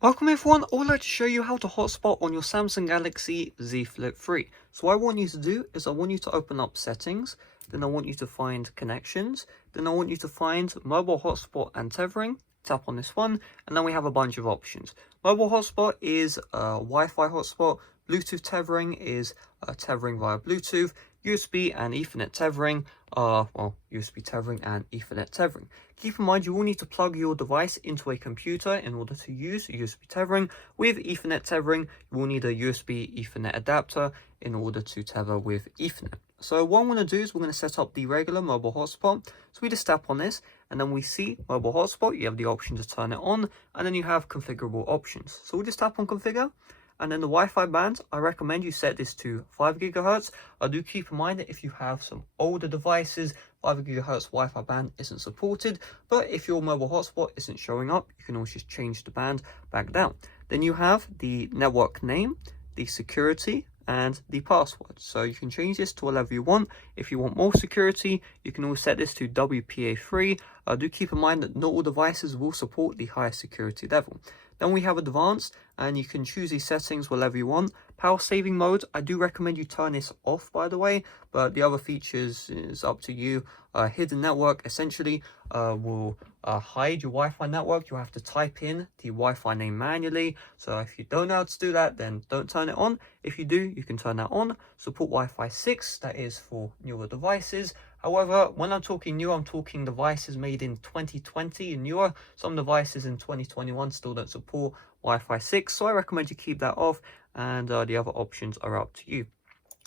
Welcome everyone, I would like to show you how to hotspot on your Samsung Galaxy Z Flip 3. So what I want you to do is I want you to open up settings, then I want you to find connections, then I want you to find mobile hotspot and tethering, tap on this one, and then we have a bunch of options. Mobile hotspot is Wi-Fi hotspot, Bluetooth tethering is tethering via Bluetooth, USB and Ethernet tethering, USB tethering and Ethernet tethering. Keep in mind you will need to plug your device into a computer in order to use USB tethering. With Ethernet tethering, you will need a USB Ethernet adapter in order to tether with Ethernet. So what I'm going to do is we're going to set up the regular mobile hotspot. So we just tap on this and then we see mobile hotspot. You have the option to turn it on and then you have configurable options. So we'll just tap on configure. And then the Wi-Fi band, I recommend you set this to 5 GHz. I do keep in mind that if you have some older devices, 5 GHz Wi-Fi band isn't supported. But if your mobile hotspot isn't showing up, you can always just change the band back down. Then you have the network name, the security, and the password. So you can change this to whatever you want. If you want more security, you can always set this to WPA3. Do keep in mind that not all devices will support the highest security level. Then we have advanced, and you can choose these settings whatever you want. Power saving mode, I do recommend you turn this off, by the way, but the other features is up to you. Hidden network essentially will hide your Wi-Fi network. You have to type in the Wi-Fi name manually. So if you don't know how to do that, then don't turn it on. If you do, you can turn that on. Support Wi-Fi 6, that is for newer devices. However, when I'm talking new, I'm talking devices made in 2020 and newer. Some devices in 2021 still don't support Wi-Fi 6, so I recommend you keep that off, and the other options are up to you.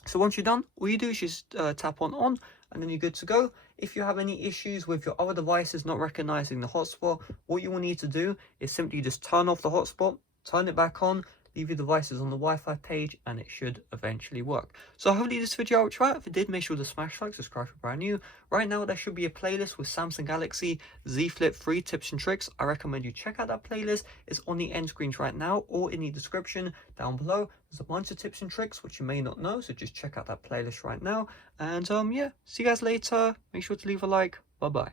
So once you're done, all you do is just tap on, and then you're good to go. If you have any issues with your other devices not recognizing the hotspot, what you will need to do is simply just turn off the hotspot, turn it back on, leave your devices on the Wi-Fi page, and it should eventually work. So hopefully this video helped you out. If it did, make sure to smash like, subscribe if you're brand new. Right now there should be a playlist with Samsung Galaxy Z Flip 3 tips and tricks. I recommend you check out that playlist. It's on the end screens right now or in the description down below. There's a bunch of tips and tricks which you may not know, so just check out that playlist right now. And yeah, see you guys later. Make sure to leave a like. Bye bye.